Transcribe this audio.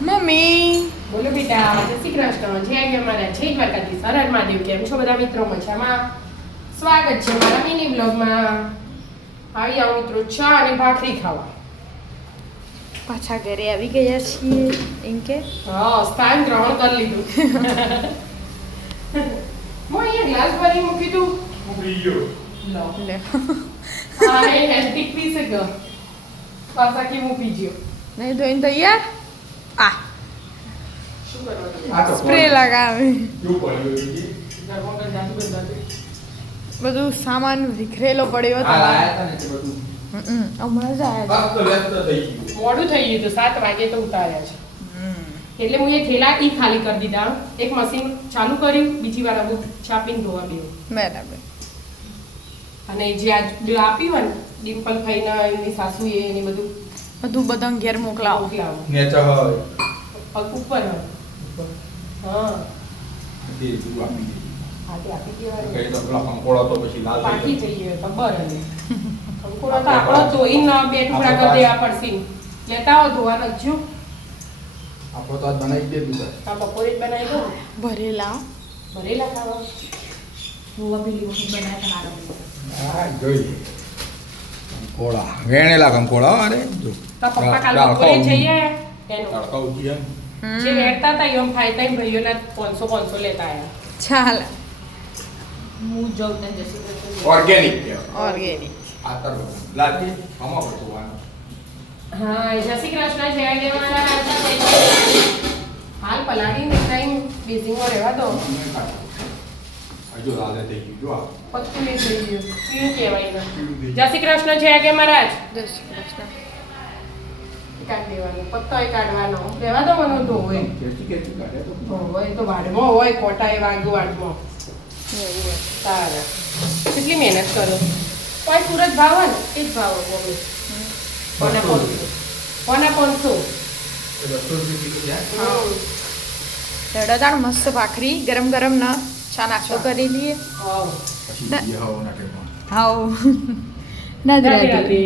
Mummy બોલો બેટા, જય શ્રી કૃષ્ણ, જય આજે મારા જય દ્વારકાધીશ, હર હર મહાદેવ. કેમ છો બધા મિત્રો? મજામાં? સ્વાગત છે મારા મિની બ્લોગમાં. આવી આવો મિત્રો ચા અને ભાખરી ખાવા. પાછા ઘરે આવી ગયા છીએ એમ કે હા, સ્થાન ગ્રહણ કરી લીધું. હું અહીંયા ગ્લાસ ભરી મૂકી દઉં. લો. લે હા, એ હેલ્ધી પી શકે. પાછા કે હું પી ગયો. નહીં ધોઈને તૈયાર આ શું કરવાનું? સ્પ્રે લગાવે ઘરમાં જાદુ બંધાતું. બધું સામાન વિખરેલો પડ્યો હતો હમણાં જ આવ્યા મોડું થઈ ગયું તો 7 વાગે તો ઉતાર્યા છે. એટલે હું એ થેલા ઈ ખાલી કરી દીધા. એક મશીન ચાલુ કર્યું, બીજી વાર હું ચાપીને ધોવા બેહું. બરાબર અને જે આજ આપ્યું હોય ને ડિમ્પલ ભાઈને એમની સાસુએ એને બધું બધા ઘેર મોકલાવો મોકલાવો. નેચર હોય ઉપર હોય. હા તે તું આપી દે આજે આપી દેવાનું. કઈ તો પેલા કંકોળો તો પછી લાલ પાકી થઈ જઈએ ખબર હે. અંકુરો તો આપણો ધોઈને બે ટુકડા કરી દેવા પડશે. લેતા આવો ધોવા નાખજો. આપણો તો આજ બનાવી દે તું આ બપોરે જ બનાવી દો. ભરેલા ભરેલા ખાવા. હું પેલી વખત બનાવ્યા મારા. હા જોઈ કંકોળા વેણેલા કંકોળા અરે જો તો પપ્પા કાલ બપોરે જઈએ એનો તડકા ઉઠી એમ જે વેરતા હતા એમ ખાઈતા એમ ભાઈઓના 500 લેતા આવ્યા. ચાલ હું જઉં ને જશે ઓર્ગેનિક કહેવાય ઓર્ગેનિક આતર લાજી આમાં બધું હા, જય શ્રી કૃષ્ણ, જય દેવાના. હાલ પલાળીને ટાઈમ બેઝિંગમાં રહેવા દો. હજુ લાલે થઈ ગયું જો પત્તું એ થઈ ગયું. પીળું કહેવાય ને. જય શ્રી કૃષ્ણ, જય કે મહારાજ. જય શ્રી કૃષ્ણ કાઢી દેવાનો, પત્તો એ કાઢવાનો. રહેવા દો મને ધોવે. કેચી કાઢે તો હોય તો વાડમાં હોય, કોટા એ વાગ્યું વાડમાં. એવું હોય. તારા કેટલી મહેનત કરો. કોઈ સુરત ભાવ હોય ને એ જ ભાવ મમ્મી. કોના 500. દડાદાર મસ્ત ભાખરી ગરમ ગરમ ના ચા નાસ્તો કરી લઈએ હાવ. પછી બિહાવના ટાઈમમાં હાઉ ના રાધે રાધે રાધે.